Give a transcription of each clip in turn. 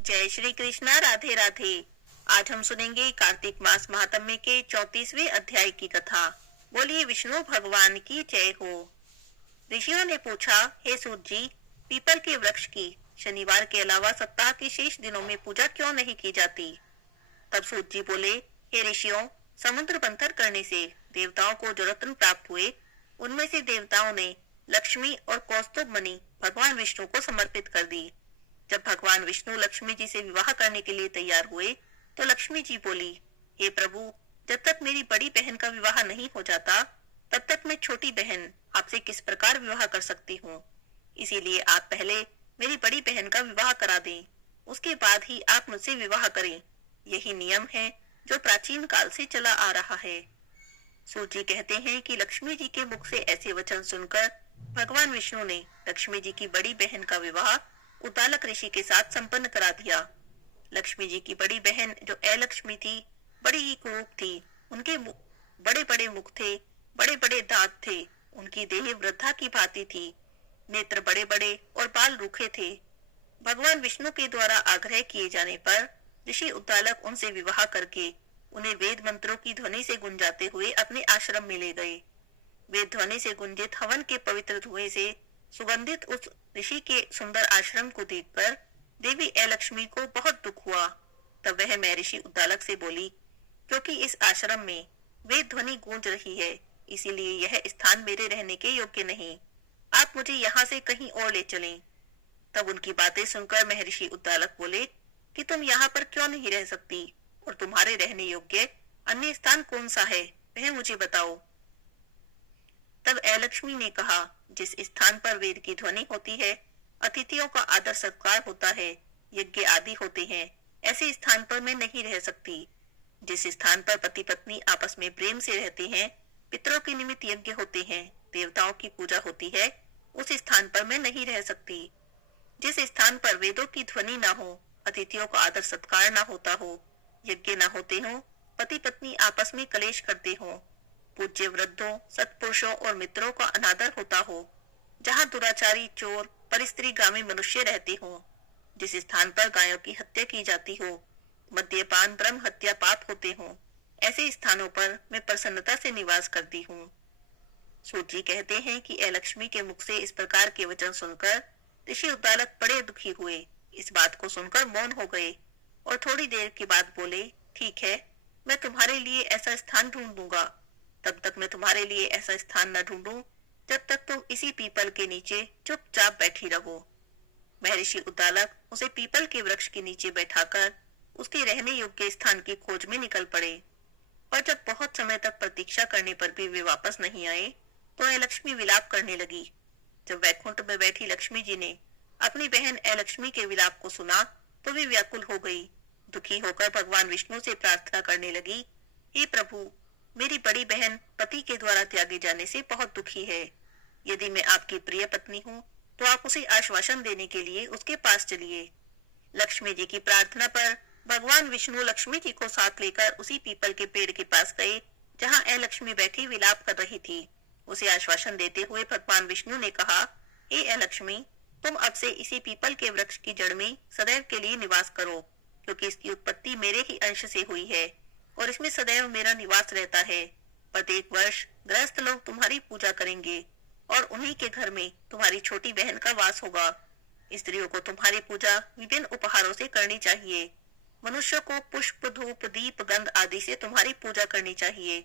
जय श्री कृष्णा। राधे राधे। आज हम सुनेंगे कार्तिक मास महात्म्य के 34वें अध्याय की कथा। बोलिए विष्णु भगवान की जय हो। ऋषियों ने पूछा, हे सूत जी, पीपल के वृक्ष की शनिवार के अलावा सप्ताह के शेष दिनों में पूजा क्यों नहीं की जाती? तब सूत जी बोले, हे ऋषियों, समुद्र मंथन करने से देवताओं को जो रत्न प्राप्त हुए, उनमें से देवताओं ने लक्ष्मी और कौस्तुभ मणि भगवान विष्णु को समर्पित कर दी। जब भगवान विष्णु लक्ष्मी जी से विवाह करने के लिए तैयार हुए, तो लक्ष्मी जी बोली, हे प्रभु, जब तक मेरी बड़ी बहन का विवाह नहीं हो जाता, तब तक मैं छोटी बहन आपसे किस प्रकार विवाह कर सकती हूँ। इसीलिए आप पहले मेरी बड़ी बहन का विवाह करा दें, उसके बाद ही आप मुझसे विवाह करें। यही नियम है जो प्राचीन काल से चला आ रहा है। सूत जी कहते हैं कि लक्ष्मी जी के मुख से ऐसे वचन सुनकर भगवान विष्णु ने लक्ष्मी जी की बड़ी बहन का विवाह उद्दालक ऋषि के साथ संपन्न करा दिया। लक्ष्मी जी की बड़ी बहन जो अलक्ष्मी थी, बड़ी ही कुरूप थी। उनके बड़े बड़े मुख थे, बड़े बड़े दांत थे, उनकी देह वृद्धा की भांति थी, नेत्र बड़े बड़े और बाल रूखे थे। भगवान विष्णु के द्वारा आग्रह किए जाने पर ऋषि उद्दालक उनसे विवाह करके उन्हें वेद मंत्रों की ध्वनि से गुंजाते हुए अपने आश्रम में ले गए। वेद ध्वनि से गुंजित हवन के पवित्र धुएं से सुगंधित उस ऋषि के सुंदर आश्रम को देखकर देवी अलक्ष्मी को बहुत दुख हुआ। तब वह मैं ऋषि उद्दालक से बोली, क्योंकि इस आश्रम में वेद ध्वनि गूंज रही है, इसीलिए यह स्थान मेरे रहने के योग्य नहीं। आप मुझे यहाँ से कहीं और ले चलें। तब उनकी बातें सुनकर महर्षि उद्दालक बोले कि तुम यहाँ पर क्यों नहीं रह सकती, और तुम्हारे रहने योग्य अन्य स्थान कौन सा है, वह मुझे बताओ। तब अलक्ष्मी ने कहा, जिस स्थान पर वेद की ध्वनि होती है, अतिथियों का आदर सत्कार होता है, यज्ञ आदि होते हैं, ऐसे स्थान पर मैं नहीं रह सकती। जिस स्थान पर पति पत्नी आपस में प्रेम से रहते हैं, पितरों के निमित्त यज्ञ होते हैं, देवताओं की पूजा होती है, उस स्थान पर मैं नहीं रह सकती। जिस स्थान पर वेदों की ध्वनि ना हो, अतिथियों का आदर सत्कार ना होता हो, यज्ञ ना होते हो, पति पत्नी आपस में कलेश करते हो, पूज्य वृद्धों, सत्पुरुषों और मित्रों का अनादर होता हो, जहाँ दुराचारी, चोर, परिस्त्रीगामी मनुष्य रहते हो, जिस स्थान पर गायों की हत्या की जाती हो, मद्यपान, ब्रह्म हत्या पाप होते हो, ऐसे स्थानों पर मैं प्रसन्नता से निवास करती हूँ। सूत जी कहते हैं कि अलक्ष्मी के मुख से इस प्रकार के वचन सुनकर ऋषि उद्दालक बड़े दुखी हुए। इस बात को सुनकर मौन हो गए और थोड़ी देर के बाद बोले, ठीक है, मैं तुम्हारे लिए ऐसा स्थान ढूंढ दूंगा। तब तक मैं तुम्हारे लिए ऐसा स्थान न ढूंढूं जब तक तुम इसी पीपल के नीचे चुपचाप बैठी रहो। महर्षि उद्दालक उसे पीपल के वृक्ष के नीचे बैठाकर उसके रहने योग्य स्थान की खोज में निकल पड़े। और जब बहुत समय तक प्रतीक्षा करने पर भी वे वापस नहीं आए, तो अलक्ष्मी विलाप करने लगी। जब वैकुंठ में बैठी लक्ष्मी जी ने अपनी बहन अलक्ष्मी के विलाप को सुना, तो वे व्याकुल हो गई। दुखी होकर भगवान विष्णु से प्रार्थना करने लगी, हे प्रभु, मेरी बड़ी बहन पति के द्वारा त्यागे जाने से बहुत दुखी है। यदि मैं आपकी प्रिय पत्नी हूँ, तो आप उसे आश्वासन देने के लिए उसके पास चलिए। लक्ष्मी जी की प्रार्थना पर भगवान विष्णु लक्ष्मी जी को साथ लेकर उसी पीपल के पेड़ के पास गए, जहाँ अलक्ष्मी बैठी विलाप कर रही थी। उसे आश्वासन देते हुए भगवान विष्णु ने कहा, हे अलक्ष्मी, तुम अब से इसी पीपल के वृक्ष की जड़ में सदैव के लिए निवास करो, क्योंकि इसकी उत्पत्ति मेरे ही अंश से हुई है और इसमें सदैव मेरा निवास रहता है। प्रत्येक वर्ष गृहस्थ लोग तुम्हारी पूजा करेंगे और उन्हीं के घर में तुम्हारी छोटी बहन का वास होगा। स्त्रियों को तुम्हारी पूजा विभिन्न उपहारों से करनी चाहिए। मनुष्य को पुष्प, धूप, दीप, गंध आदि से तुम्हारी पूजा करनी चाहिए,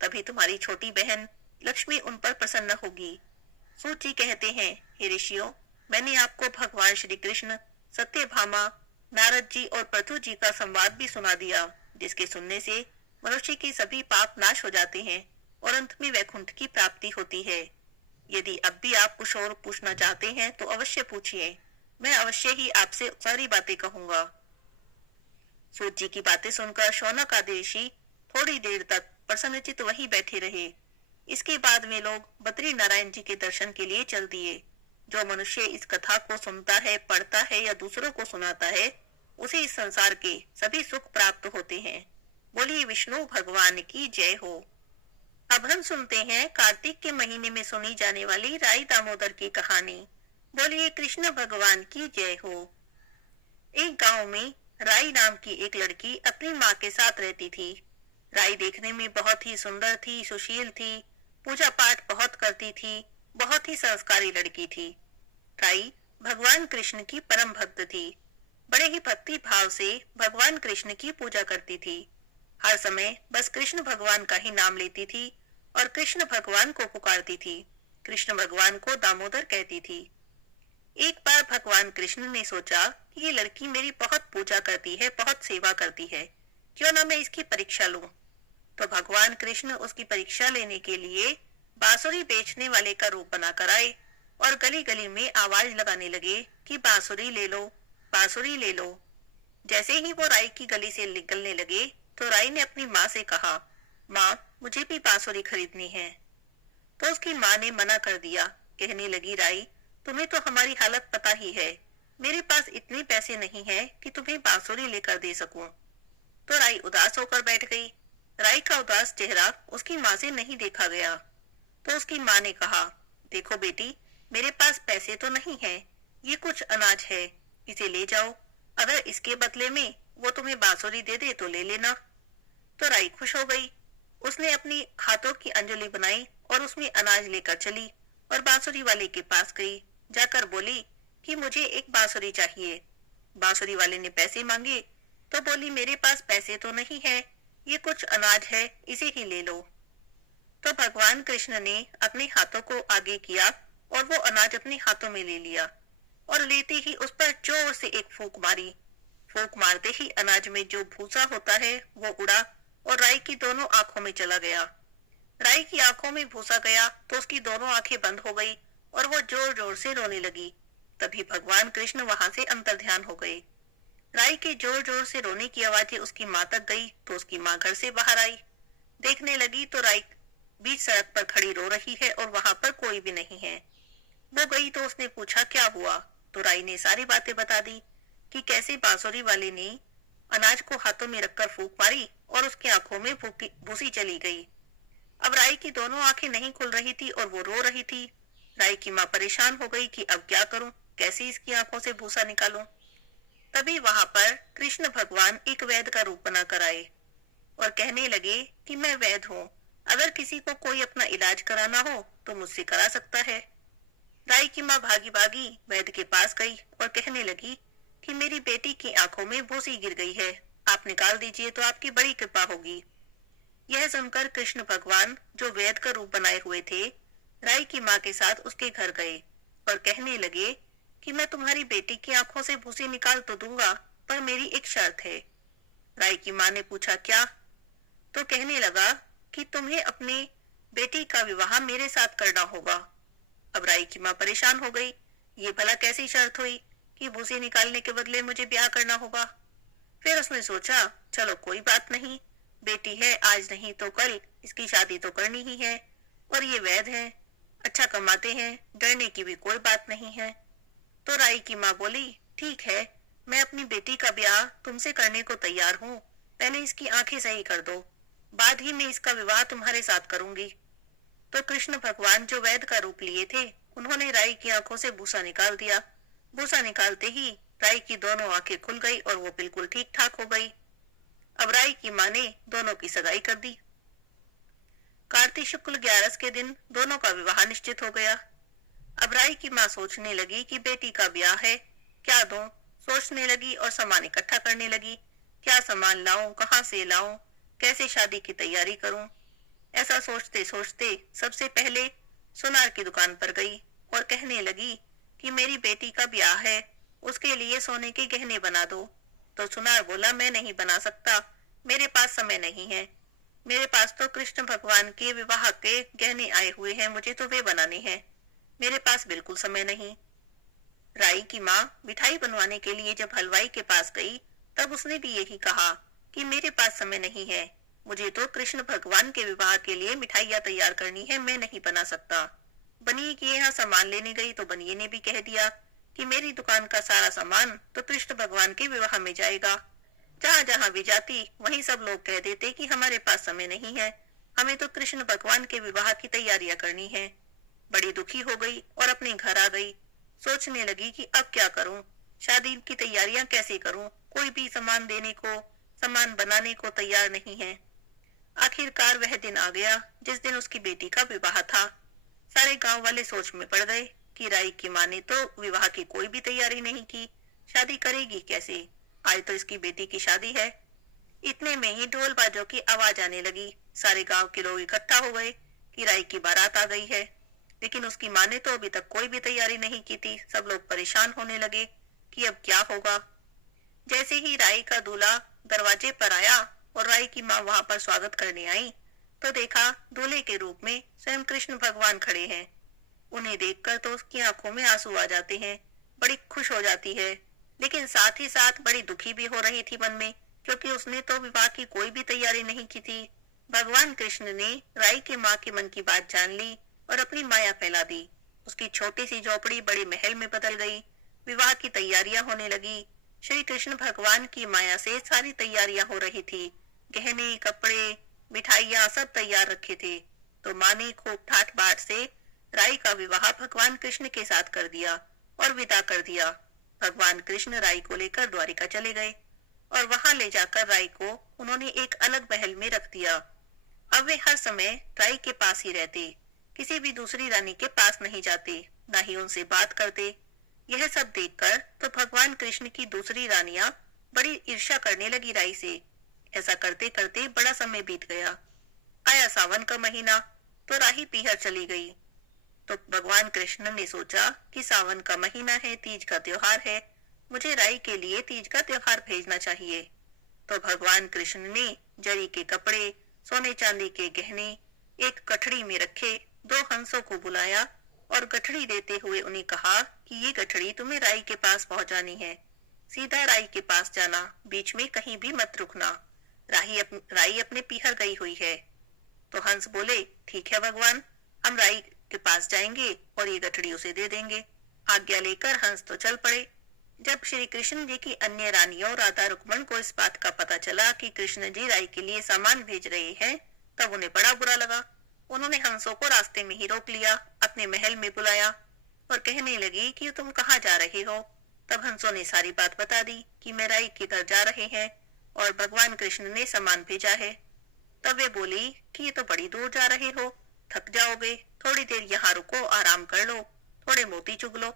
तभी तुम्हारी छोटी बहन लक्ष्मी उन पर प्रसन्न होगी। सूत जी कहते हैं, हे ऋषियों, मैंने आपको भगवान श्री कृष्ण, सत्यभामा, नारद जी और पृथु जी का संवाद भी सुना दिया, जिसके सुनने से मनुष्य के सभी पाप नाश हो जाते हैं और अंत में वैकुंठ की प्राप्ति होती है। यदि अब भी आप कुछ और पूछना चाहते हैं तो अवश्य पूछिए, मैं अवश्य ही आपसे सारी बातें कहूंगा। सूत जी की बातें सुनकर शौनक आदि ऋषि थोड़ी देर तक प्रसन्नचित्त वहीं बैठे रहे। इसके बाद वे लोग बद्री नारायण जी के दर्शन के लिए चल दिए। जो मनुष्य इस कथा को सुनता है, पढ़ता है या दूसरों को सुनाता है, उसे इस संसार के सभी सुख प्राप्त होते हैं। बोलिए विष्णु भगवान की जय हो। अब हम सुनते हैं कार्तिक के महीने में सुनी जाने वाली राई दामोदर की कहानी। बोलिए कृष्ण भगवान की जय हो। एक गांव गांव में राई नाम की एक लड़की अपनी माँ के साथ रहती थी। राई देखने में बहुत ही सुंदर थी, सुशील थी, पूजा पाठ बहुत करती थी, बहुत ही संस्कारी लड़की थी। राई भगवान कृष्ण की परम भक्त थी। बड़े ही भक्ति भाव से भगवान कृष्ण की पूजा करती थी। हर समय बस कृष्ण भगवान का ही नाम लेती थी और कृष्ण भगवान को पुकारती थी। कृष्ण भगवान को दामोदर कहती थी। एक बार भगवान कृष्ण ने सोचा कि ये लड़की मेरी बहुत पूजा करती है, बहुत सेवा करती है, क्यों ना मैं इसकी परीक्षा लूं। तो भगवान कृष्ण उसकी परीक्षा लेने के लिए बांसुरी बेचने वाले का रूप बनाकर आए और गली गली में आवाज लगाने लगे कि बांसुरी ले लो, बांसुरी ले लो। जैसे ही वो राई की गली से निकलने लगे तो राई ने अपनी माँ से कहा, माँ मुझे भी बांसुरी खरीदनी है। तो उसकी माँ ने मना कर दिया। कहने लगी, राई तुम्हें तो हमारी हालत पता ही है, मेरे पास इतने पैसे नहीं है कि तुम्हें बांसुरी लेकर दे सकूं। तो राई उदास होकर बैठ गई। राई का उदास चेहरा उसकी माँ से नहीं देखा गया। तो उसकी माँ ने कहा, देखो बेटी, मेरे पास पैसे तो नहीं है, ये कुछ अनाज है, इसे ले जाओ, अगर इसके बदले में वो तुम्हें बांसुरी दे दे तो ले लेना। तो राई खुश हो गई। उसने अपनी हाथों की अंजलि बनाई और उसमें अनाज लेकर चली और बांसुरी वाले के पास गई। जाकर बोली कि मुझे एक बांसुरी चाहिए। बांसुरी वाले ने पैसे मांगे तो बोली, मेरे पास पैसे तो नहीं है, ये कुछ अनाज है, इसे ही ले लो। तो भगवान कृष्ण ने अपने हाथों को आगे किया और वो अनाज अपने हाथों में ले लिया और लेते ही उस पर जोर से एक फूंक मारी। फूंक मारते ही अनाज में जो भूसा होता है वो उड़ा और राई की दोनों आंखों में चला गया। राई की आंखों में भूसा गया तो उसकी दोनों आंखें बंद हो गई और वो जोर जोर से रोने लगी। तभी भगवान कृष्ण वहां से अंतर्ध्यान हो गए। राई के जोर जोर से रोने की आवाजें उसकी माँ तक गई तो उसकी माँ घर से बाहर आई। देखने लगी तो राई बीच सड़क पर खड़ी रो रही है और वहां पर कोई भी नहीं है। वो गई तो उसने पूछा, क्या हुआ? तो राई ने सारी बातें बता दी कि कैसे बांसुरी वाले ने अनाज को हाथों में रखकर फूंक मारी और उसकी आंखों में भूसी चली गई। अब राई की दोनों आंखें नहीं खुल रही थी और वो रो रही थी। राई की माँ परेशान हो गई कि अब क्या करूं, कैसे इसकी आंखों से भूसा निकालूं। तभी वहां पर कृष्ण भगवान एक वैद्य का रूप बनाकर आए और कहने लगे कि मैं वैद्य हूँ, अगर किसी को कोई अपना इलाज कराना हो तो मुझसे करा सकता है। राई की माँ भागी भागी वैद्य के पास गई और कहने लगी कि मेरी बेटी की आंखों में भूसी गिर गई है, आप निकाल दीजिए तो आपकी बड़ी कृपा होगी। यह सुनकर कृष्ण भगवान जो वैद्य का रूप बनाए हुए थे, राई की माँ के साथ उसके घर गए और कहने लगे कि मैं तुम्हारी बेटी की आंखों से भूसी निकाल तो दूंगा, पर मेरी एक शर्त है। राई की माँ ने पूछा, क्या? तो कहने लगा कि तुम्हें अपनी बेटी का विवाह मेरे साथ करना होगा। अब राई की माँ परेशान हो गई, ये भला कैसी शर्त हुई कि भूसी निकालने के बदले मुझे ब्याह करना होगा। फिर उसने सोचा, चलो कोई बात नहीं, बेटी है, आज नहीं तो कल इसकी शादी तो करनी ही है और ये वैद्य है, अच्छा कमाते हैं, डरने की भी कोई बात नहीं है। तो राई की माँ बोली, ठीक है, मैं अपनी बेटी का ब्याह तुमसे करने को तैयार हूँ, पहले इसकी आंखें सही कर दो, बाद ही में इसका विवाह तुम्हारे साथ करूंगी। तो कृष्ण भगवान जो वैद्य का रूप लिए थे, उन्होंने राई की आंखों से भूसा निकाल दिया। भूसा निकालते ही राई की दोनों आंखें खुल गई और वो बिल्कुल ठीक ठाक हो गई। अब राई की माँ ने दोनों की सगाई कर दी। कार्तिक शुक्ल 11 के दिन दोनों का विवाह निश्चित हो गया। अब राई की माँ सोचने लगी कि बेटी का ब्याह है, क्या दूं? सोचने लगी और सामान इकट्ठा करने लगी, क्या सामान लाऊं, कहाँ से लाऊं, कैसे शादी की तैयारी करूं। ऐसा सोचते सोचते सबसे पहले सुनार की दुकान पर गई और कहने लगी कि मेरी बेटी का ब्याह है, उसके लिए सोने के गहने बना दो। तो सुनार बोला, मैं नहीं बना सकता, मेरे पास समय नहीं है, मेरे पास तो कृष्ण भगवान के विवाह के गहने आए हुए हैं, मुझे तो वे बनाने हैं, मेरे पास बिल्कुल समय नहीं। राई की माँ मिठाई बनवाने के लिए जब हलवाई के पास गई तब उसने भी यही कहा कि मेरे पास समय नहीं है, मुझे तो कृष्ण भगवान के विवाह के लिए मिठाइयाँ तैयार करनी है, मैं नहीं बना सकता। बनिए के यहाँ सामान लेने गई तो बनिए ने भी कह दिया कि मेरी दुकान का सारा सामान तो कृष्ण भगवान के विवाह में जाएगा। जहाँ जहाँ भी जाती वहीं सब लोग कह देते कि हमारे पास समय नहीं है, हमें तो कृष्ण भगवान के विवाह की तैयारियां करनी है। बड़ी दुखी हो गई और अपने घर आ गई। सोचने लगी कि अब क्या करूं, शादी की तैयारियां कैसे करूं? कोई भी सामान देने को, सामान बनाने को तैयार नहीं है। आखिरकार वह दिन आ गया जिस दिन उसकी बेटी का विवाह था। सारे गांव वाले सोच में पड़ गए कि राई की माँ ने तो विवाह की कोई भी तैयारी नहीं की, शादी करेगी कैसे? आज तो इसकी बेटी की शादी है। इतने में ही ढोल बाजों की आवाज आने लगी। सारे गांव के लोग इकट्ठा हो गए कि राई की बारात आ गई है। लेकिन उसकी माँ ने तो अभी तक कोई भी तैयारी नहीं की थी। सब लोग परेशान होने लगे कि अब क्या होगा। जैसे ही राई का दूल्हा दरवाजे पर आया और राई की माँ वहां पर स्वागत करने आई, तो देखा दूल्हे के रूप में स्वयं कृष्ण भगवान खड़े हैं। उन्हें देखकर तो उसकी आंखों में आंसू आ जाते हैं, बड़ी खुश हो जाती है, लेकिन साथ ही साथ बड़ी दुखी भी हो रही थी मन में, क्योंकि उसने तो विवाह की कोई भी तैयारी नहीं की थी। भगवान कृष्ण ने राई के माँ के मन की बात जान ली और अपनी माया फैला दी। उसकी छोटी सी झोपड़ी बड़े महल में बदल गई। विवाह की तैयारियां होने लगी। श्री कृष्ण भगवान की माया से सारी तैयारियां हो रही थी। गहने, कपड़े, मिठाइयां सब तैयार रखे थे। तो माँ ने खूब ठाठ बाट से राई का विवाह भगवान कृष्ण के साथ कर दिया और विदा कर दिया। भगवान कृष्ण राई को लेकर द्वारिका चले गए और वहां ले जाकर राई को उन्होंने एक अलग महल में रख दिया। अब वे हर समय राई के पास ही रहते, किसी भी दूसरी रानी के पास नहीं जाते, ना ही उनसे बात करते। यह सब देखकर तो भगवान कृष्ण की दूसरी रानियां बड़ी ईर्ष्या करने लगी राई से। ऐसा करते करते बड़ा समय बीत गया। आया सावन का महीना, तो राही पीहर चली गई। तो भगवान कृष्ण ने सोचा कि सावन का महीना है, तीज का त्योहार है, मुझे राई के लिए तीज का त्योहार भेजना चाहिए। तो भगवान कृष्ण ने जरी के कपड़े, सोने चांदी के गहने एक गठड़ी में रखे, 2 हंसों को बुलाया और गठड़ी देते हुए उन्हें कहा कि ये गठड़ी तुम्हें राई के पास पहुंचानी है। सीधा राई के पास जाना, बीच में कहीं भी मत रुकना। राई अपने पीहर गई हुई है। तो हंस बोले, ठीक है भगवान, हम राई के पास जाएंगे और ये गठड़ी उसे दे देंगे। आज्ञा लेकर हंस तो चल पड़े। जब श्री कृष्ण जी की अन्य रानियों राधा रुक्मण को इस बात का पता चला कि कृष्ण जी राई के लिए सामान भेज रहे हैं, तब उन्हें बड़ा बुरा लगा। उन्होंने हंसों को रास्ते में ही रोक लिया, अपने महल में बुलाया और कहने लगी कि तुम कहाँ जा रहे हो। तब हंसों ने सारी बात बता दी कि मैं राई के घर जा रहे हैं और भगवान कृष्ण ने सामान भेजा है। तब वे बोली कि ये तो बड़ी दूर जा रहे हो, थक जाओगे, थोड़ी देर यहाँ रुको, आराम कर लो, थोड़े मोती चुग लो।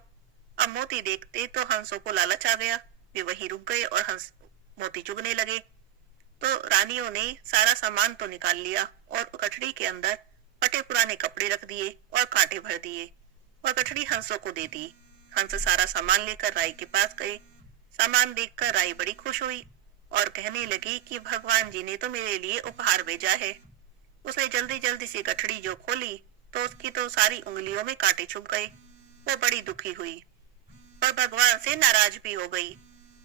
अब मोती देखते तो हंसों को लालच आ गया। वे वहीं रुक गए और हंस मोती चुगने लगे। तो रानियों ने सारा सामान तो निकाल लिया और गठड़ी के अंदर फटे पुराने कपड़े रख दिए और कांटे भर दिए और गठड़ी हंसों को दे दी। हंस सारा सामान लेकर राई के पास गए। सामान देखकर राई बड़ी खुश हुई और कहने लगी कि भगवान जी ने तो मेरे लिए उपहार भेजा है। उसने जल्दी जल्दी से गठड़ी जो खोली तो उसकी तो सारी उंगलियों में कांटे छुप गए। वो बड़ी दुखी हुई और भगवान से नाराज भी हो गई।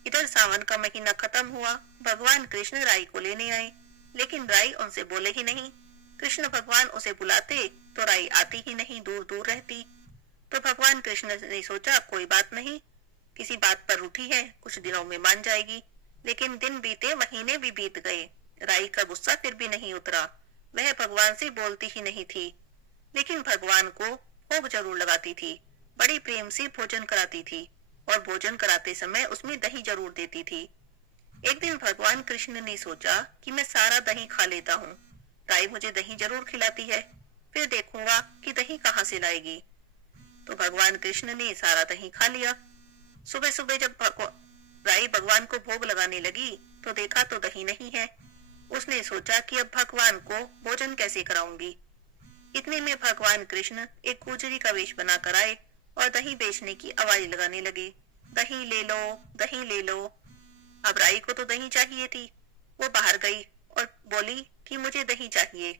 इधर सावन का महीना खत्म हुआ। भगवान कृष्ण राई को लेने आए, लेकिन राई उनसे बोले ही नहीं। कृष्ण भगवान उसे बुलाते तो राई आती ही नहीं, दूर दूर रहती। तो भगवान कृष्ण ने सोचा कोई बात नहीं, किसी बात पर रूठी है, कुछ दिनों में मान जाएगी। लेकिन दिन बीते, महीने भी बीत गए, राई का गुस्सा फिर भी नहीं उतरा। वह भगवान से बोलती ही नहीं थी, लेकिन भगवान को भोग जरूर लगाती थी। बड़ी प्रेम से भोजन कराती थी और भोजन कराते समय उसमें दही जरूर देती थी। एक दिन भगवान कृष्ण ने सोचा कि मैं सारा दही खा लेता हूँ, राई मुझे दही जरूर खिलाती है, फिर देखूंगा कि दही कहाँ से लाएगी। तो भगवान कृष्ण ने सारा दही खा लिया। सुबह सुबह जब राई भगवान को भोग लगाने लगी तो देखा तो दही नहीं है। उसने सोचा कि अब भगवान को भोजन कैसे कराऊंगी। इतने में भगवान कृष्ण एक गुजरी का वेश बनाकर आए और दही बेचने की आवाज लगाने लगे, दही ले लो, दही ले लो। अब राई को तो दही चाहिए थी। वो बाहर गई और बोली कि मुझे दही चाहिए।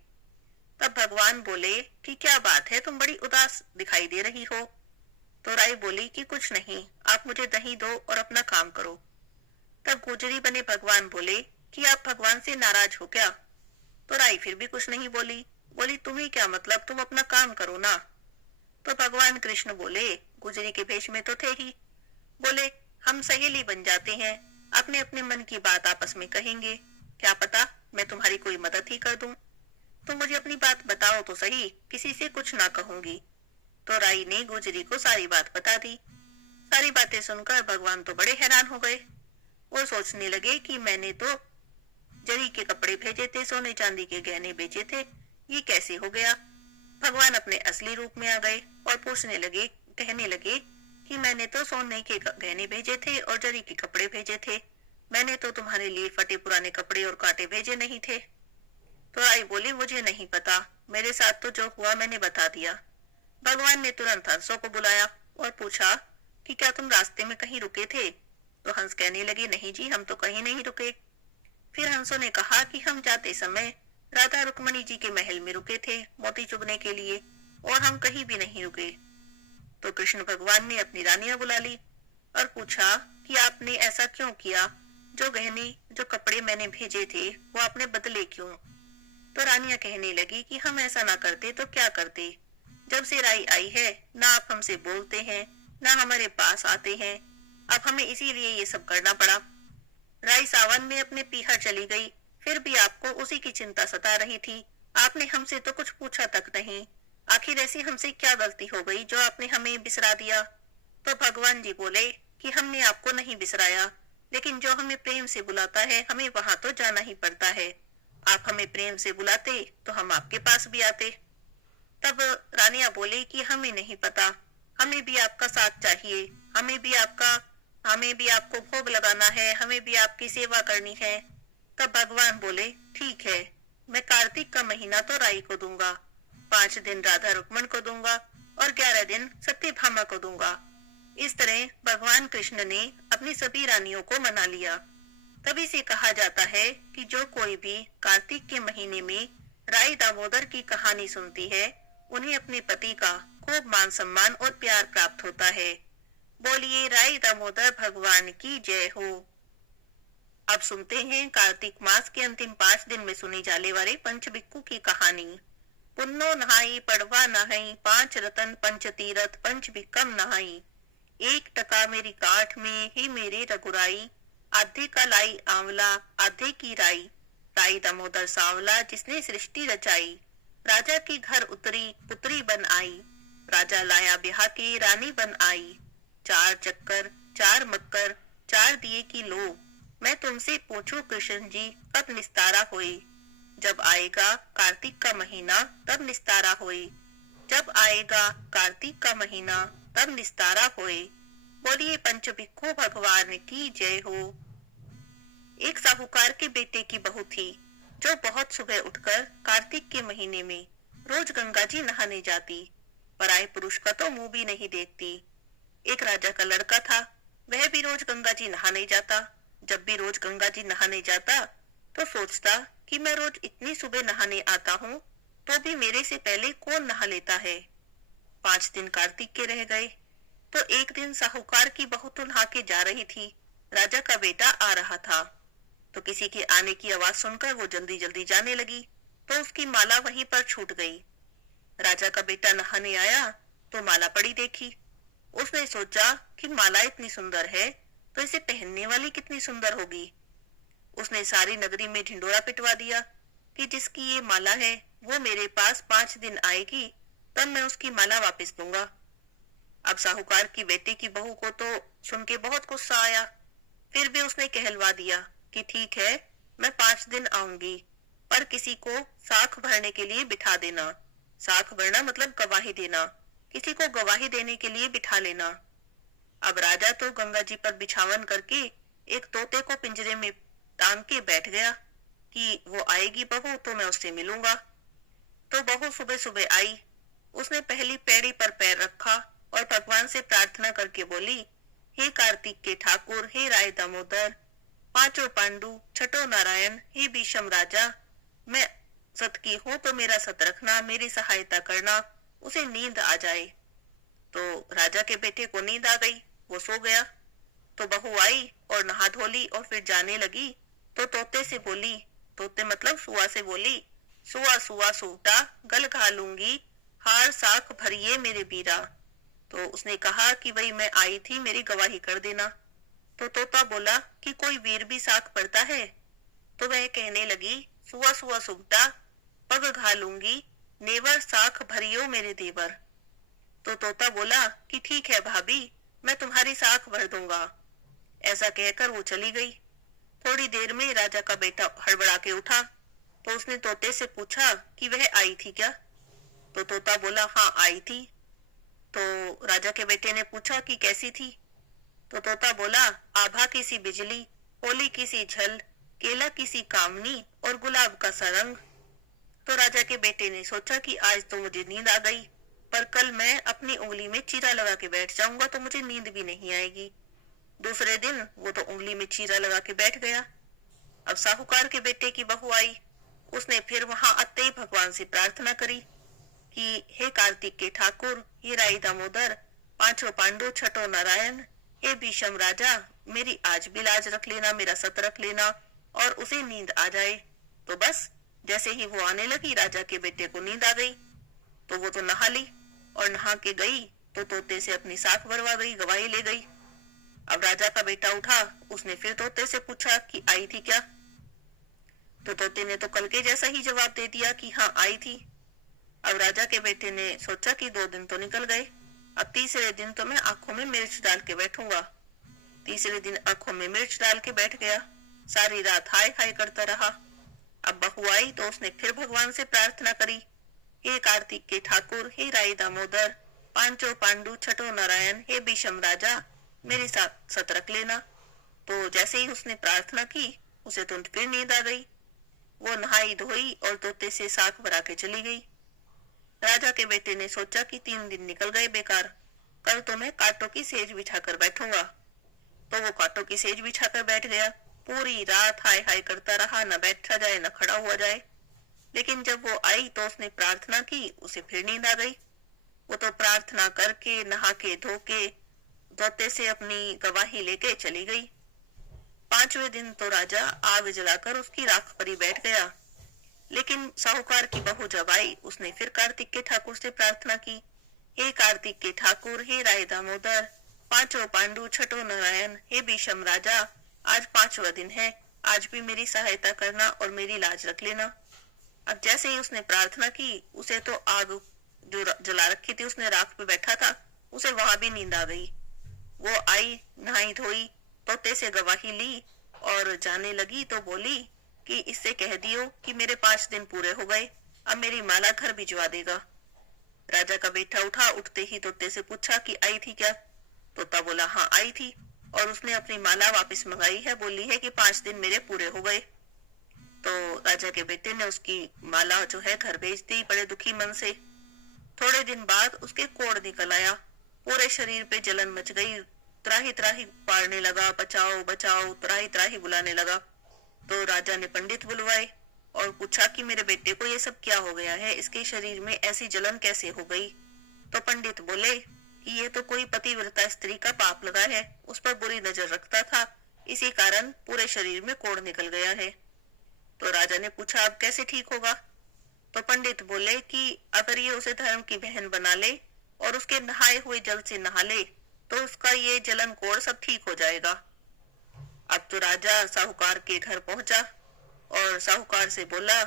तब भगवान बोले कि क्या बात है, तुम बड़ी उदास दिखाई दे रही हो। तो राई बोली कि कुछ नहीं, आप मुझे दही दो और अपना काम करो। तब गुजरी बने भगवान बोले कि आप भगवान से नाराज हो क्या। तो राई फिर भी कुछ नहीं बोली, बोली तुम्हें क्या मतलब, तुम अपना काम करो ना। तो भगवान कृष्ण बोले, गुजरी के भेष में तो थे ही, बोले हम सहेली बन जाते हैं, अपने अपने मन की बात आपस में कहेंगे, क्या पता मैं तुम्हारी कोई मदद ही कर दूं। तुम मुझे अपनी बात बताओ तो सही, किसी से कुछ ना कहूंगी। तो राई ने गुजरी को सारी बात बता दी। सारी बातें सुनकर भगवान तो बड़े हैरान हो गए। वो सोचने लगे कि मैंने तो जरी के कपड़े भेजे थे, सोने चांदी के गहने बेचे थे, ये कैसे हो गया। भगवान अपने असली रूप में आ गए और कहने लगे कि मैंने तो सोने के गहने भेजे थे और जरी के कपड़े भेजे थे, मैंने तो तुम्हारे लिए फटे पुराने कपड़े और कांटे भेजे नहीं थे। तो राई बोली, मुझे नहीं पता, मेरे साथ तो जो हुआ मैंने बता दिया। भगवान ने तुरंत हंसों को बुलाया और पूछा कि क्या तुम रास्ते में कहीं रुके थे। तो हंस कहने लगे, नहीं जी, हम तो कहीं नहीं रुके। फिर हंसों ने कहा कि हम जाते समय राधा रुक्मणी जी के महल में रुके थे मोती चुगने के लिए, और हम कहीं भी नहीं रुके। तो कृष्ण भगवान ने अपनी रानियां बुला ली और पूछा कि आपने ऐसा क्यों किया, जो कपड़े मैंने भेजे थे वो आपने बदले क्यों। तो रानियां कहने लगी कि हम ऐसा ना करते तो क्या करते, जब से राई आई है ना आप हमसे बोलते हैं ना हमारे पास आते हैं, अब हमें इसीलिए ये सब करना पड़ा। राई सावन में अपने पीहर चली गई, फिर भी आपको उसी की चिंता सता रही थी, आपने हमसे तो कुछ पूछा तक नहीं, आखिर ऐसी हमसे क्या गलती हो गई जो आपने हमें बिसरा दिया। तो भगवान जी बोले कि हमने आपको नहीं बिसराया, लेकिन जो हमें प्रेम से बुलाता है हमें वहां तो जाना ही पड़ता है। आप हमें प्रेम से बुलाते तो हम आपके पास भी आते। तब रानियां बोली कि हमें नहीं पता, हमें भी आपका साथ चाहिए, हमें भी आपको भोग लगाना है, हमें भी आपकी सेवा करनी है। तब भगवान बोले, ठीक है, मैं कार्तिक का महीना तो राई को दूंगा, 5 दिन राधा रुक्मण को दूंगा और 11 दिन सत्यभामा को दूंगा। इस तरह भगवान कृष्ण ने अपनी सभी रानियों को मना लिया। तभी से कहा जाता है कि जो कोई भी कार्तिक के महीने में राई दामोदर की कहानी सुनती है, उन्हें अपने पति का खूब मान सम्मान और प्यार प्राप्त होता है। बोलिए राई दामोदर भगवान की जय हो। अब सुनते हैं कार्तिक मास के अंतिम 5 दिन में सुनी जाने वाले पंचबिक्कू की कहानी। पुन्नो नहाई पड़वा नहाई, 5 रतन पंच तीरथ पंच बिक्कम नहाई, 1 टका मेरी काठ में ही मेरे रघुराई, आधे का लाई आंवला आधे की राई, राई दामोदर सांवला जिसने सृष्टि रचाई, राजा के घर उतरी पुत्री बन आई, राजा लाया ब्याह के रानी बन आई, 4 चक्कर 4 मक्कर 4 दिए की लो, मैं तुमसे पूछूं कृष्ण जी कब निस्तारा होई, जब आएगा कार्तिक का महीना तब निस्तारा होई, जब आएगा कार्तिक का महीना तब निस्तारा होए। बोलिए पंचबिक्खू भगवान की जय हो। एक साहूकार के बेटे की बहू थी जो बहुत सुबह उठकर कार्तिक के महीने में रोज गंगा जी नहाने जाती, पराये पुरुष का तो मुंह भी नहीं देखती। एक राजा का लड़का था, वह भी रोज गंगा जी नहाने जाता। जब भी रोज गंगा जी नहाने जाता तो सोचता कि मैं रोज इतनी सुबह नहाने आता हूँ तो भी मेरे से पहले कौन नहा लेता है। 5 दिन कार्तिक के रह गए तो एक दिन साहूकार की बहू तो नहा के जा रही थी, राजा का बेटा आ रहा था, तो किसी के आने की आवाज सुनकर वो जल्दी जल्दी जाने लगी तो उसकी माला वहीं पर छूट गई। राजा का बेटा नहाने आया तो माला पड़ी देखी। उसने सोचा कि माला इतनी सुंदर है तो इसे पहनने वाली कितनी सुंदर होगी। उसने सारी नगरी में ढिंडोरा पिटवा दिया कि जिसकी ये माला है वो मेरे पास 5 दिन आएगी, तब मैं उसकी माला वापस दूंगा। अब साहूकार की बेटे की बहू को तो सुन के बहुत गुस्सा आया, फिर भी उसने कहलवा दिया कि ठीक है, मैं 5 दिन आऊंगी, पर किसी को साख भरने के लिए बिठा देना। साख भरना मतलब गवाही देना, किसी को गवाही देने के लिए बिठा लेना। अब राजा तो गंगा जी पर बिछावन करके एक तोते को पिंजरे में टांग के बैठ गया कि वो आएगी बहू तो मैं उससे मिलूंगा। तो बहू सुबह सुबह आई, उसने पहली पैड़ी पर पैर रखा और भगवान से प्रार्थना करके बोली, हे कार्तिक के ठाकुर, हे राय दामोदर, 5 पांडु, 6 नारायण, हे भीषम राजा, मैं सत की हूँ तो मेरा सत रखना, मेरी सहायता करना, उसे नींद आ जाए। तो राजा के बेटे को नींद आ गई, वो सो गया। तो बहू आई और नहा धोली और फिर जाने लगी तो तोते से बोली, तोते मतलब सुआ से बोली, सुआ सुआ सूटा गल घालूंगी, हार साख भरिए मेरे बीरा। तो उसने कहा कि भाई मैं आई थी, मेरी गवाही कर देना। तो तोता बोला कि कोई वीर भी साख पड़ता है। तो वह कहने लगी, सुआ सुआ सुगटा पग घालूंगी, नेवर साख भरियो मेरे देवर। तो तोता बोला कि ठीक है भाभी, मैं तुम्हारी साख भर दूंगा। ऐसा कहकर वो चली गई। थोड़ी देर में राजा का बेटा हड़बड़ा के उठा तो उसने तोते से पूछा कि वह आई थी क्या। तो तोता बोला हाँ आई थी। तो राजा के बेटे ने पूछा कि कैसी थी। तो तोता बोला आभा की सी बिजली, होली की सी झल, केला की सी कामनी और गुलाब का सा रंग। तो राजा के बेटे ने सोचा कि आज तो मुझे नींद आ गई, पर कल मैं अपनी उंगली में चीरा लगा के बैठ जाऊंगा तो मुझे नींद भी नहीं आएगी। दूसरे दिन वो तो उंगली में चीरा लगा के बैठ गया। अब साहूकार के बेटे की बहू आई। उसने फिर वहां आते ही भगवान से प्रार्थना करी कि हे कार्तिक के ठाकुर, हे राई दामोदर, पांचों पांडु, छठो नारायण, हे भीषम राजा, मेरी आज भी लाज रख लेना, मेरा सत रख लेना और उसे नींद आ जाए। तो बस जैसे ही वो आने लगी राजा के बेटे को नींद आ गई। तो वो तो नहा ली और नहा के गई तो तोते से अपनी साख भरवा गई, गवाही ले गई। अब राजा का बेटा उठा, उसने फिर तोते से पूछा कि आई थी क्या। तो तोते ने तो कल के जैसा ही जवाब दे दिया कि हाँ आई थी। अब राजा के बेटे ने सोचा कि 2 दिन तो निकल गए, अब तीसरे दिन तो मैं आंखों में मिर्च डाल के बैठूंगा। तीसरे दिन आंखों में मिर्च डाल के बैठ गया। सारी रात हाय हाय करता रहा। अब बहू आई तो उसने फिर भगवान से प्रार्थना करी, हे कार्तिक के ठाकुर, हे राई दामोदर, पांचों पांडु, छठो नारायण, हे भीषम राजा, मेरे साथ सत रख लेना। तो जैसे ही उसने प्रार्थना की उसे तो फिर नींद आ गई। वो नहाई धोई और तोते से साख भरा के चली गई। राजा के बेटे ने सोचा कि 3 दिन निकल गए बेकार, कल तो मैं कांटों की सेज बिछाकर बैठूंगा। तो वो कांटों की सेज बिछाकर बैठ गया। पूरी रात हाय हाय करता रहा, न बैठा जाए न खड़ा हुआ जाए। लेकिन जब वो आई तो उसने प्रार्थना की, उसे फिर नींद आ गई। वो तो प्रार्थना करके नहा के धो के तोते से अपनी गवाही लेके चली गई। 5वें दिन तो राजा आग जलाकर उसकी राख पर ही बैठ गया। लेकिन साहूकार की बहू जब आई उसने फिर कार्तिक के ठाकुर से प्रार्थना की, हे कार्तिक के ठाकुर, हे राय दामोदर, पांचों पांडु, छठो नारायण, हे भीषम राजा, आज 5वां दिन है, आज भी मेरी सहायता करना और मेरी लाज रख लेना। अब जैसे ही उसने प्रार्थना की उसे तो आग जो जला रखी थी, उसने राख पे बैठा था, उसे वहां भी नींद आ गई। वो आई, नहाई धोई, तोते से गवाही ली और जाने लगी तो बोली कि इससे कह दियो कि मेरे 5 दिन पूरे हो गए, अब मेरी माला घर भिजवा देगा। राजा का बेटा उठा, उठते ही तोते से पूछा कि आई थी क्या। तोता बोला हाँ आई थी और उसने अपनी माला वापस मंगाई है, बोली है कि 5 दिन मेरे पूरे हो गए। तो राजा के बेटे ने उसकी माला जो है घर भेज दी बड़े दुखी मन से। थोड़े दिन बाद उसके कोढ़ निकल आया, पूरे शरीर पे जलन मच गई, त्राही त्राही पाड़ने लगा, बचाओ बचाओ, त्राही त्राही बुलाने लगा। तो राजा ने पंडित बुलवाए और पूछा कि मेरे बेटे को ये सब क्या हो गया है, इसके शरीर में ऐसी जलन कैसे हो गई। तो पंडित बोले कि ये तो कोई पतिव्रता स्त्री का पाप लगा है, उस पर बुरी नजर रखता था, इसी कारण पूरे शरीर में कोढ़ निकल गया है। तो राजा ने पूछा अब कैसे ठीक होगा। तो पंडित बोले कि अगर ये उसे धर्म की बहन बना ले और उसके नहाए हुए जल से नहा ले तो उसका ये जलन कोढ़ सब ठीक हो जाएगा। अब तो राजा साहूकार के घर पहुंचा और साहूकार से बोला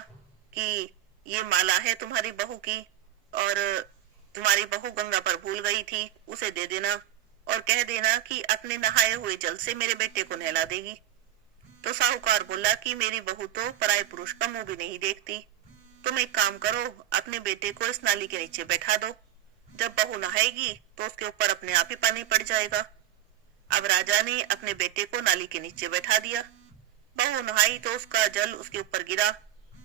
कि ये माला है तुम्हारी बहू की और तुम्हारी बहू गंगा पर भूल गई थी, उसे दे देना और कह देना कि अपने नहाए हुए जल से मेरे बेटे को नहला देगी। तो साहूकार बोला कि मेरी बहू तो पराये पुरुष का मुंह भी नहीं देखती, तुम एक काम करो, अपने बेटे को इस नाली के नीचे बैठा दो, जब बहू नहाएगी तो उसके ऊपर अपने आप ही पानी पड़ जाएगा। अब राजा ने अपने बेटे को नाली के नीचे बैठा दिया। बहू नहाई तो उसका जल उसके ऊपर गिरा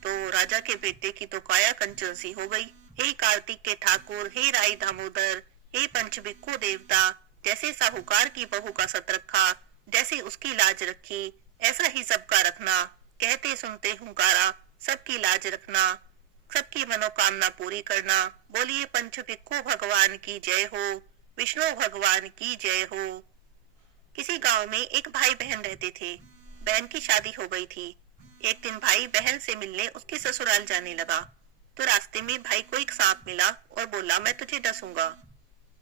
तो राजा के बेटे की तो काया कंचन सी हो गई। हे कार्तिक के ठाकुर, हे राई दामोदर, हे पंचभिक्खु देवता, जैसे साहूकार की बहू का सत रखा, जैसे उसकी लाज रखी, ऐसा ही सबका रखना, कहते सुनते हुंकारा, सबकी लाज रखना, सबकी मनोकामना पूरी करना। बोलिए पंचभिक्खु भगवान की जय हो, विष्णु भगवान की जय हो। किसी गांव में एक भाई बहन रहते थे। बहन की शादी हो गई थी। एक दिन भाई बहन से मिलने उसके ससुराल जाने लगा तो रास्ते में भाई को एक सांप मिला और बोला मैं तुझे डसूंगा।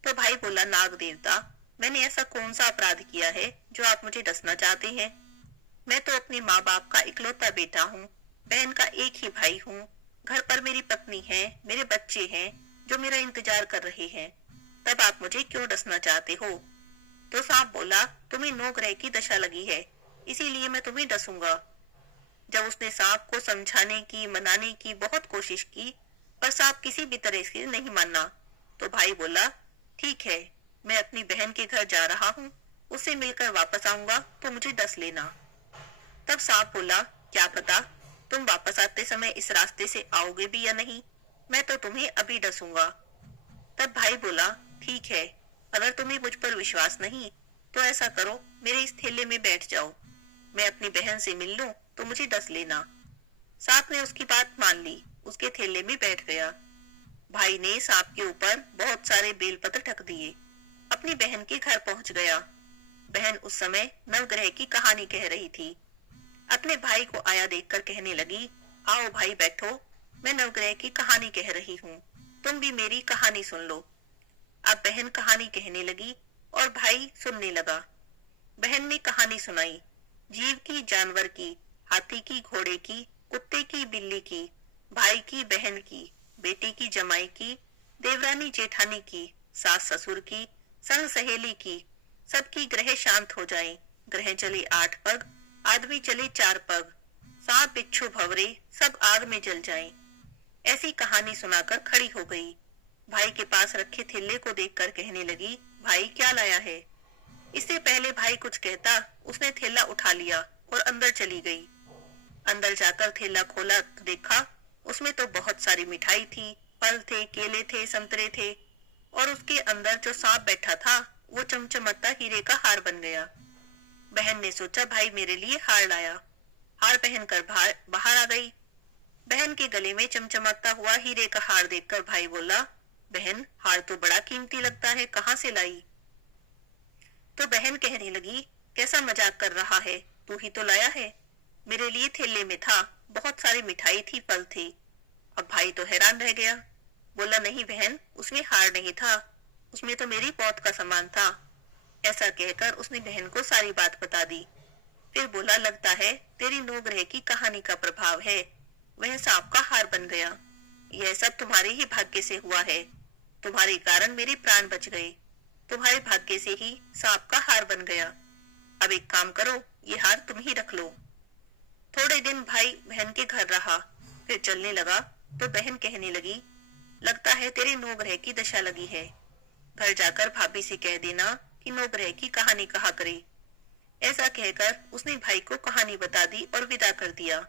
तो भाई बोला नाग देवता, मैंने ऐसा कौन सा अपराध किया है जो आप मुझे डसना चाहते हैं। मैं तो अपने माँ बाप का इकलौता बेटा हूँ, बहन का एक ही भाई हूँ, घर पर मेरी पत्नी है, मेरे बच्चे हैं जो मेरा इंतजार कर रहे हैं, तब आप मुझे क्यों डसना चाहते हो। तो सांप बोला, तुम्हें नौ ग्रह की दशा लगी है, इसीलिए मैं तुम्हें डसूंगा। जब उसने सांप को समझाने की, मनाने की बहुत कोशिश की, पर सांप किसी भी तरह से नहीं माना, तो भाई बोला, ठीक है, मैं अपनी बहन के घर जा रहा हूँ, उससे मिलकर वापस आऊंगा तो मुझे डस लेना। तब सांप बोला, क्या पता तुम वापस आते समय इस रास्ते से आओगे भी या नहीं, मैं तो तुम्हें अभी डसूंगा। तब भाई बोला, ठीक है, अगर तुम्हें मुझ पर विश्वास नहीं तो ऐसा करो, मेरे इस थैले में बैठ जाओ, मैं अपनी बहन से मिल लूं तो मुझे डस लेना। सांप ने उसकी बात मान ली, उसके थैले में बैठ गया। भाई ने सांप के ऊपर बहुत सारे बेलपत्र ढक दिए, अपनी बहन के घर पहुंच गया। बहन उस समय नवग्रह की कहानी कह रही थी। अपने भाई को आया देखकर कहने लगी, आओ भाई बैठो, मैं नवग्रह की कहानी कह रही हूँ, तुम भी मेरी कहानी सुन लो। अब बहन कहानी कहने लगी और भाई सुनने लगा। बहन ने कहानी सुनाई, जीव की, जानवर की, हाथी की, घोड़े की, कुत्ते की, बिल्ली की, भाई की, बहन की, बेटी की, जमाई की, देवरानी जेठानी की, सास ससुर की, संग सहेली की, सबकी ग्रह शांत हो जाएं, ग्रह चले 8 पग, आदमी चले 4 पग, सांप बिच्छू भंवरे सब आग में जल जाएं। ऐसी कहानी सुनाकर खड़ी हो गई। भाई के पास रखे थैले को देखकर कहने लगी, भाई क्या लाया है? इससे पहले भाई कुछ कहता, उसने थैला उठा लिया और अंदर चली गई। अंदर जाकर थैला खोला तो देखा उसमें तो बहुत सारी मिठाई थी, फल थे, केले थे, संतरे थे, और उसके अंदर जो सांप बैठा था वो चमचमाता हीरे का हार बन गया। बहन ने सोचा, भाई मेरे लिए हार लाया। हार पहनकर बाहर आ गई। बहन के गले में चमचमाता हुआ हीरे का हार देखकर भाई बोला, बहन हार तो बड़ा कीमती लगता है, कहाँ से लाई? तो बहन कहने लगी, कैसा मजाक कर रहा है, तू ही तो लाया है, मेरे लिए थैले में था, बहुत सारी मिठाई थी, फल थे। अब भाई तो हैरान रह गया, बोला, नहीं बहन, उसमें हार नहीं था, उसमें तो मेरी पौत का सामान था। ऐसा कहकर उसने बहन को सारी बात बता दी। फिर बोला, लगता है तेरी 9 ग्रह की कहानी का प्रभाव है, वह सांप का हार बन गया। यह सब तुम्हारे ही भाग्य से हुआ है, तुम्हारे कारण मेरे प्राण बच गए, तुम्हारे भाग्य से ही सांप का हार बन गया। अब एक काम करो, ये हार तुम ही रख लो। थोड़े दिन भाई बहन के घर रहा, फिर चलने लगा तो बहन कहने लगी, लगता है तेरे 9 ग्रह की दशा लगी है, घर जाकर भाभी से कह देना कि 9 ग्रह की कहानी कहा करे। ऐसा कहकर उसने भाई को कहानी बता दी और विदा कर दिया।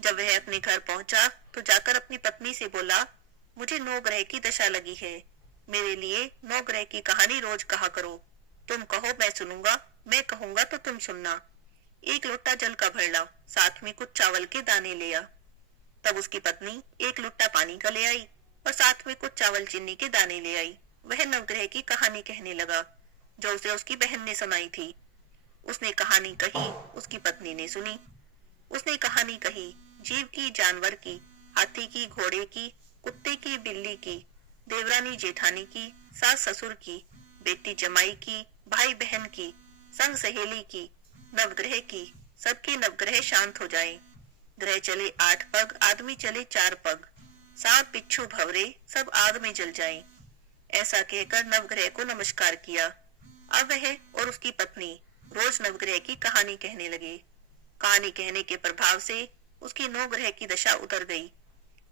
जब वह अपने घर पहुंचा तो जाकर अपनी पत्नी से बोला, मुझे 9 ग्रह की दशा लगी है, मेरे लिए 9 ग्रह की कहानी रोज कहा करो, तुम कहो मैं सुनूंगा, मैं कहूंगा तो तुम सुनना। 1 लोटा जल का भर लाओ, साथ में कुछ चावल के दाने ले आ। तब उसकी पत्नी 1 लोटा पानी का ले आई और साथ में कुछ चावल चीनी के दाने ले आई। वह नवग्रह की कहानी कहने लगा जो उसे उसकी बहन ने सुनाई थी। उसने कहानी कही, उसकी पत्नी ने सुनी। उसने कहानी कही, जीव की, जानवर की, हाथी की, घोड़े की, कुत्ते की, बिल्ली की, देवरानी जेठानी की, सास ससुर की, बेटी जमाई की, भाई बहन की, संग सहेली की, नवग्रह की, सबके नवग्रह शांत हो जाएं, ग्रह चले 8 पग, आदमी चले 4 पग, सांप बिच्छू भंवरे सब आग में जल जाएं। ऐसा कहकर नवग्रह को नमस्कार किया। अब वह और उसकी पत्नी रोज नवग्रह की कहानी कहने लगे। कहानी कहने के प्रभाव से उसकी 9 ग्रह की दशा उतर गई।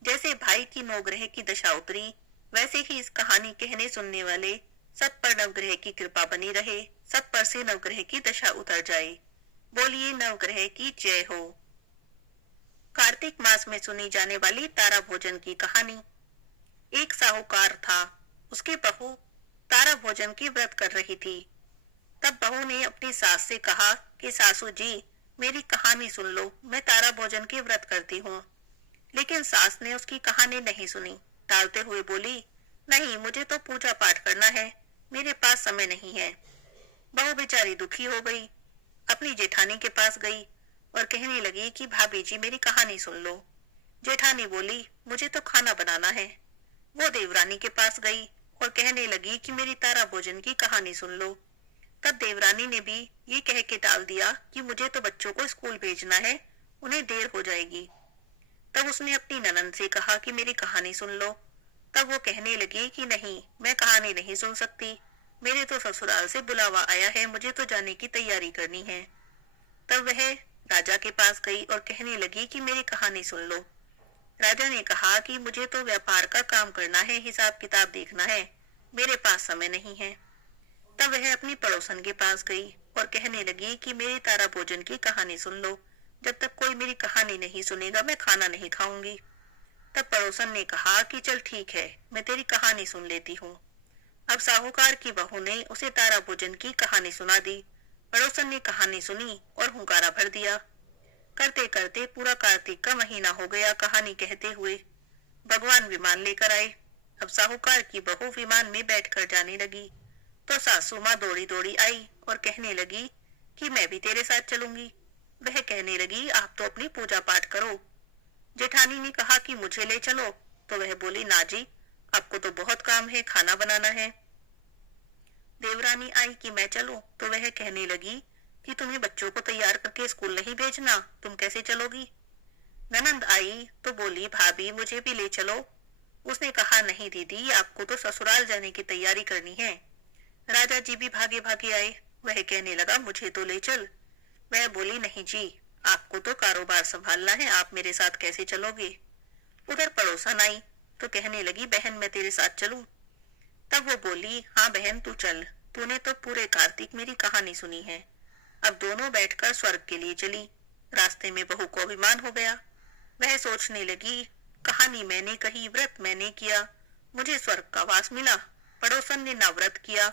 जैसे भाई की 9 ग्रह की दशा उतरी, वैसे ही इस कहानी कहने सुनने वाले सब पर नवग्रह की कृपा बनी रहे, सब पर से नवग्रह की दशा उतर जाए। बोलिए नवग्रह की जय हो। कार्तिक मास में सुनी जाने वाली तारा भोजन की कहानी। एक साहूकार था, उसकी बहू तारा भोजन की व्रत कर रही थी। तब बहू ने अपनी सास से कहा कि सासू जी, मेरी कहानी सुन लो, मैं तारा भोजन की व्रत करती हूँ। लेकिन सास ने उसकी कहानी नहीं सुनी, टालते हुए बोली, नहीं, मुझे तो पूजा पाठ करना है, मेरे पास समय नहीं है। बहू बेचारी दुखी हो गई, अपनी जेठानी के पास गई और कहने लगी कि भाभी जी मेरी कहानी सुन लो। जेठानी बोली, मुझे तो खाना बनाना है। वो देवरानी के पास गई और कहने लगी कि मेरी तारा भोजन की कहानी सुन लो। तब देवरानी ने भी ये कह के टाल दिया कि मुझे तो बच्चों को स्कूल भेजना है, उन्हें देर हो जाएगी। तब उसने अपनी ननंद से कहा कि मेरी कहानी सुन लो। तब वो कहने लगी कि नहीं, मैं कहानी नहीं सुन सकती, मेरे तो ससुराल से बुलावा आया है, मुझे तो जाने की तैयारी करनी है। तब वह राजा के पास गई और कहने लगी कि मेरी कहानी सुन लो। राजा ने कहा कि मुझे तो व्यापार का काम करना है, हिसाब किताब देखना है, मेरे पास समय नहीं है। तब वह अपनी पड़ोसन के पास गई और कहने लगी कि मेरी तारा भोजन की कहानी सुन लो, जब तक कोई मेरी कहानी नहीं सुनेगा मैं खाना नहीं खाऊंगी। तब पड़ोसन ने कहा कि चल ठीक है, मैं तेरी कहानी सुन लेती हूँ। अब साहूकार की बहू ने उसे तारा भोजन की कहानी सुना दी। पड़ोसन ने कहानी सुनी और हुंकारा भर दिया। करते करते पूरा कार्तिक का महीना हो गया कहानी कहते हुए। भगवान विमान लेकर आए। अब साहूकार की बहू विमान में बैठकर जाने लगी तो सासू माँ दौड़ी दौड़ी आई और कहने लगी कि मैं भी तेरे साथ चलूंगी। वह कहने लगी आप तो अपनी पूजा पाठ करो। जेठानी ने कहा कि मुझे ले चलो, तो वह बोली ना जी, आपको तो बहुत काम है, खाना बनाना है। देवरानी आई कि मैं चलूं, तो वह कहने लगी कि तुम्हें बच्चों को तैयार करके स्कूल नहीं भेजना, तुम कैसे चलोगी। ननंद आई तो बोली भाभी मुझे भी ले चलो। उसने कहा नहीं दीदी, आपको तो ससुराल जाने की तैयारी करनी है। राजा जी भी भागे भागे आए। वह कहने लगा मुझे तो ले चल। वह बोली नहीं जी, आपको तो कारोबार संभालना है, आप मेरे साथ कैसे चलोगे। उधर पड़ोसन आई तो कहने लगी बहन मैं तेरे साथ चलूं। तब वो बोली हाँ बहन तू चल, तूने तो पूरे कार्तिक मेरी कहानी सुनी है। अब दोनों बैठकर स्वर्ग के लिए चली। रास्ते में बहू को अभिमान हो गया। वह सोचने लगी कहानी मैंने कही, व्रत मैंने किया, मुझे स्वर्ग का वास मिला। पड़ोसन ने ना व्रत किया,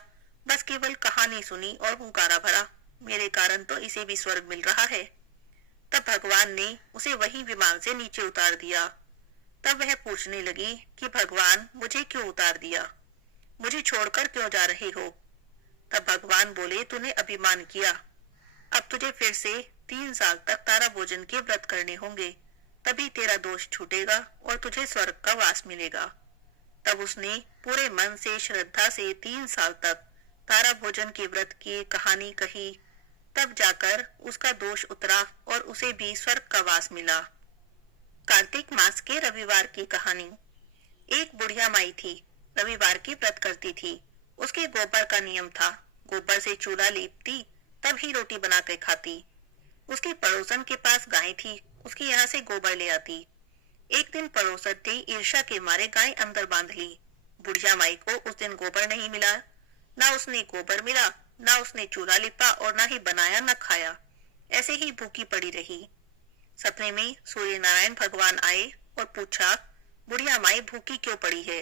बस केवल कहानी सुनी और हुंकारा भरा, मेरे कारण तो इसे भी स्वर्ग मिल रहा है। तब भगवान ने उसे वही विमान से नीचे उतार दिया। तब वह पूछने लगी कि भगवान मुझे क्यों उतार दिया, मुझे छोड़कर क्यों जा रहे हो। तब भगवान बोले तूने अभिमान किया, अब तुझे फिर से 3 साल तक तारा भोजन के व्रत करने होंगे, तभी तेरा दोष छूटेगा और तुझे स्वर्ग का वास मिलेगा। तब उसने पूरे मन से श्रद्धा से 3 साल तक तारा भोजन के व्रत की कहानी कही। तब जाकर उसका दोष उतरा और उसे भी स्वर्ग का वास मिला। कार्तिक मास के रविवार की कहानी। एक बुढ़िया माई थी, रविवार की व्रत करती थी। उसके गोबर का नियम था, गोबर से चूल्हा लीपती तब ही रोटी बना कर खाती। उसके पड़ोसन के पास गाय थी, उसके यहाँ से गोबर ले आती। एक दिन पड़ोसन ने ईर्ष्या के मारे गाय अंदर बांध ली। बुढ़िया माई को उस दिन गोबर नहीं मिला, ना उसने गोबर मिला, ना उसने चूल्हा लिपा और ना ही बनाया ना खाया, ऐसे ही भूखी पड़ी रही। सपने में सूर्य नारायण भगवान आए और पूछा बुढ़िया माई भूखी क्यों पड़ी है।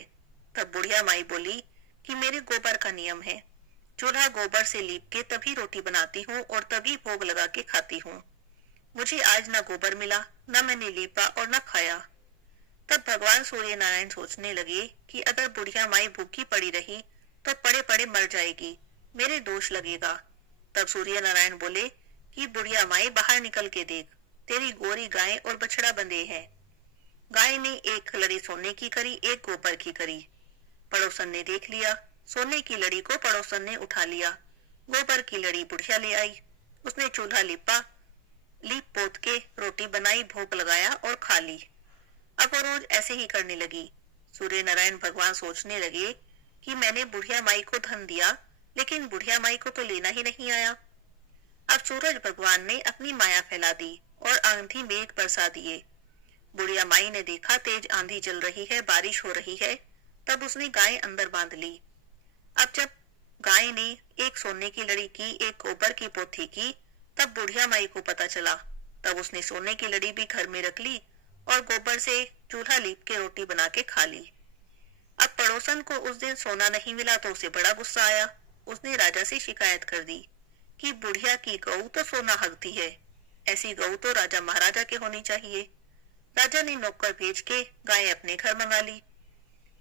तब बुढ़िया माई बोली कि मेरे गोबर का नियम है, चूल्हा गोबर से लीप के तभी रोटी बनाती हूँ और तभी भोग लगा के खाती हूँ। मुझे आज ना गोबर मिला, ना मैंने लीपा और ना खाया। तब भगवान सूर्य नारायण सोचने लगे कि अगर बुढ़िया माई भूखी पड़ी रही तो पड़े पड़े मर जाएगी, मेरे दोष लगेगा। तब सूर्य नारायण बोले कि बुढ़िया माई बाहर निकल के देख, तेरी गोरी गाय और बछड़ा बंधे हैं। गाय ने एक लड़ी सोने की करी, एक गोबर की करी। पड़ोसन ने देख लिया, सोने की लड़ी को पड़ोसन ने उठा लिया, गोबर की लड़ी बुढ़िया ले आई। उसने चूल्हा लिपा, लीप पोत के रोटी बनाई, भोग लगाया और खा ली। अब वो रोज ऐसे ही करने लगी। सूर्य नारायण भगवान सोचने लगे कि मैंने बुढ़िया माई को धन दिया, लेकिन बुढ़िया माई को तो लेना ही नहीं आया। अब सूरज भगवान ने अपनी माया फैला दी और आंधी मेघ बरसा दिए। बुढ़िया माई ने देखा तेज आंधी चल रही है, बारिश हो रही है, तब उसने गाय अंदर बांध ली। अब जब गाय ने एक सोने की लड़ी की, एक गोबर की पोथी की, तब बुढ़िया माई को पता चला। तब उसने सोने की लड़ी भी घर में रख ली और गोबर से चूल्हा लीप के रोटी बना के खा ली। अब पड़ोसन को उस दिन सोना नहीं मिला तो उसे बड़ा गुस्सा आया। उसने राजा से शिकायत कर दी कि बुढ़िया की गऊ तो सोना हकती है, ऐसी गऊ तो राजा महाराजा के होनी चाहिए। राजा ने नौकर भेज के गाय अपने घर मंगा ली।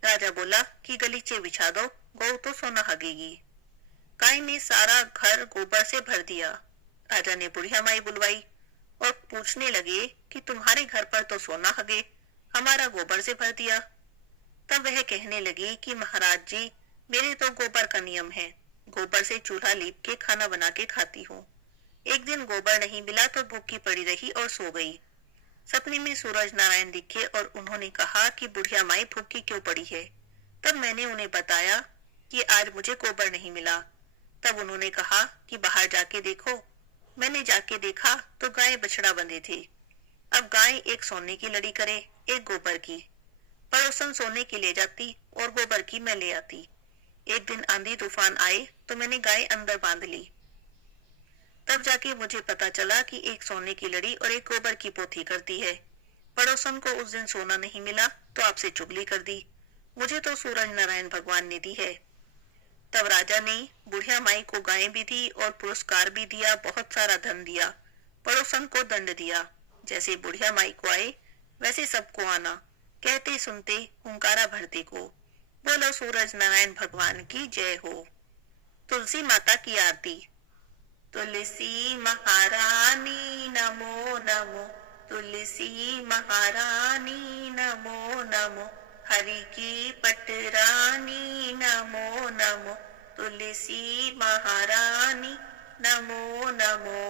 राजा बोला कि गलीचे बिछा दो, गऊ तो सोना हगेगी। गाय ने सारा घर गोबर से भर दिया। राजा ने बुढ़िया माई बुलवाई और पूछने लगे कि तुम्हारे घर पर तो सोना हगे, हमारा गोबर से भर दिया। तब वह कहने लगी कि महाराज जी, मेरे तो गोबर का नियम है, गोबर से चूल्हा लीप के खाना बना के खाती हूँ। एक दिन गोबर नहीं मिला तो भूखी पड़ी रही और सो गई। सपने में सूरज नारायण दिखे और उन्होंने कहा कि बुढ़िया माई भूखी क्यों पड़ी है। तब मैंने उन्हें बताया कि आज मुझे गोबर नहीं मिला। तब उन्होंने कहा कि बाहर जाके देखो। मैंने जाके देखा तो गाय बछड़ा बंधे थे। अब गाय एक सोने की लड़ी करे, एक गोबर की। पड़ोसन सोने की ले जाती और गोबर की मैं ले आती। एक दिन आंधी तूफान आए तो मैंने गाय अंदर बांध ली। तब जाके मुझे पता चला कि एक सोने की लड़ी और एक गोबर की पोथी करती है। पड़ोसन को उस दिन सोना नहीं मिला तो आपसे चुगली कर दी। मुझे तो सूरज नारायण भगवान ने दी है। तब राजा ने बुढ़िया माई को गायें भी दी और पुरस्कार भी दिया, बहुत सारा धन दिया। पड़ोसन को दंड दिया। जैसे बुढ़िया माई को आए वैसे सबको आना, कहते सुनते हुंकारा भरते को। बोलो सूरज नारायण भगवान की जय हो। तुलसी माता की आरती। तुलसी महारानी नमो नमो, तुलसी महारानी नमो नमो, हरि की पटरानी नमो नमो, तुलसी महारानी नमो नमो।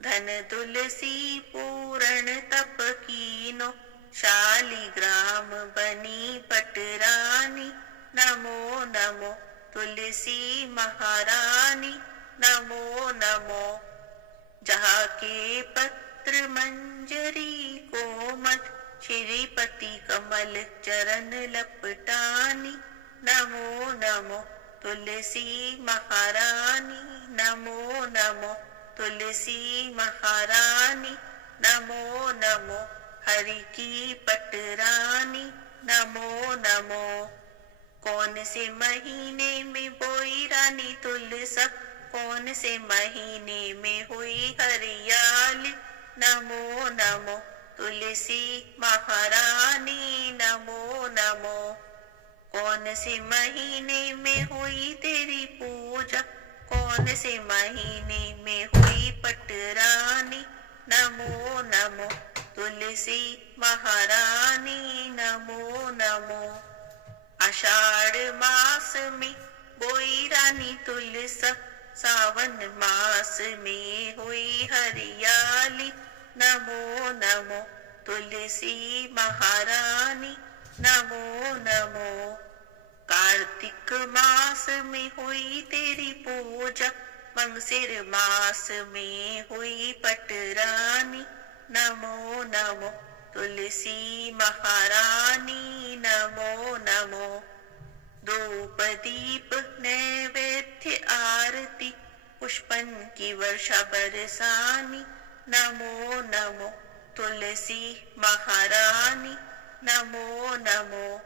धन तुलसी पूर्ण तप कीनो, शालिग्राम बनी पटरानी नमो नमो, तुलसी महारानी नमो नमो। जहाँ के पत्र मंजरी कोमल, श्रीपति कमल चरण लपटानी नमो नमो, तुलसी महारानी नमो नमो, तुलसी महारानी नमो नमो, हरि की पटरानी नमो नमो। कौन से महीने में बोई रानी तुलसा, कौन से महीने में हुई हरियाली नमो नमो, तुलसी महारानी नमो नमो। कौन से महीने में हुई तेरी पूजा, कौन से महीने में हुई पटरानी नमो नमो, तुलसी महारानी नमो नमो। आषाढ़ मास में बोई रानी तुलसा, सावन मास में हुई हरियाली नमो नमो, तुलसी महारानी नमो नमो। कार्तिक मास में हुई तेरी पूजा, मंगसिर मास में हुई पटरानी नमो नमो, तुलसी महारानी नमो नमो। धूप दीप नैवेद्य आरती, पुष्पन की वर्षा बरसानी नमो नमो, तुलसी महारानी नमो नमो।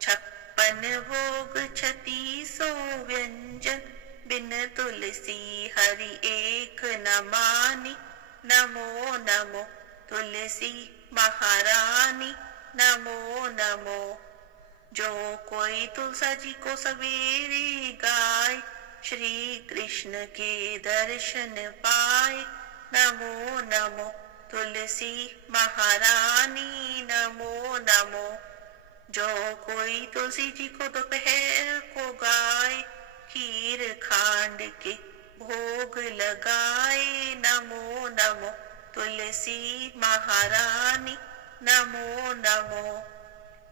56 भोग 36 व्यंजन, बिन तुलसी हरि एक न मानी नमो नमो, तुलसी महारानी नमो नमो। जो कोई तुलसा जी को सवेरे गाए, श्री कृष्ण के दर्शन पाए नमो नमो, तुलसी महारानी नमो नमो। जो कोई तुलसी जी को दोपहर को गाए, खीर खांड के भोग लगाए नमो नमो, तुलसी महारानी नमो नमो।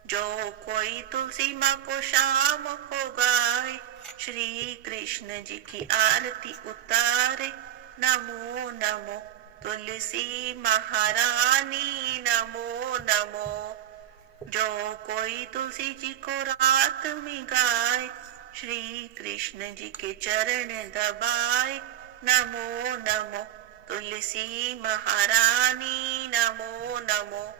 जो कोई तुलसी माँ को शाम को गाए, श्री कृष्ण जी की आरती उतारे नमो नमो, तुलसी महारानी नमो नमो। जो कोई तुलसी जी को रात में गाए, श्री कृष्ण जी के चरण दबाए नमो नमो, तुलसी महारानी नमो नमो।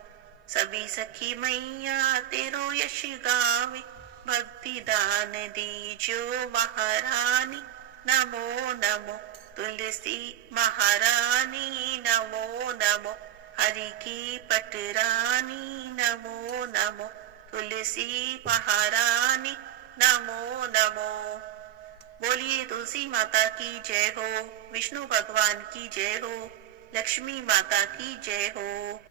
सभी सखी मैया तेरो यश गावे, भक्ति दान दीजो महारानी नमो नमो, तुलसी महारानी नमो नमो, हरि की पटरानी नमो नमो, तुलसी महारानी नमो नमो। बोलिए तुलसी माता की जय हो, विष्णु भगवान की जय हो, लक्ष्मी माता की जय हो।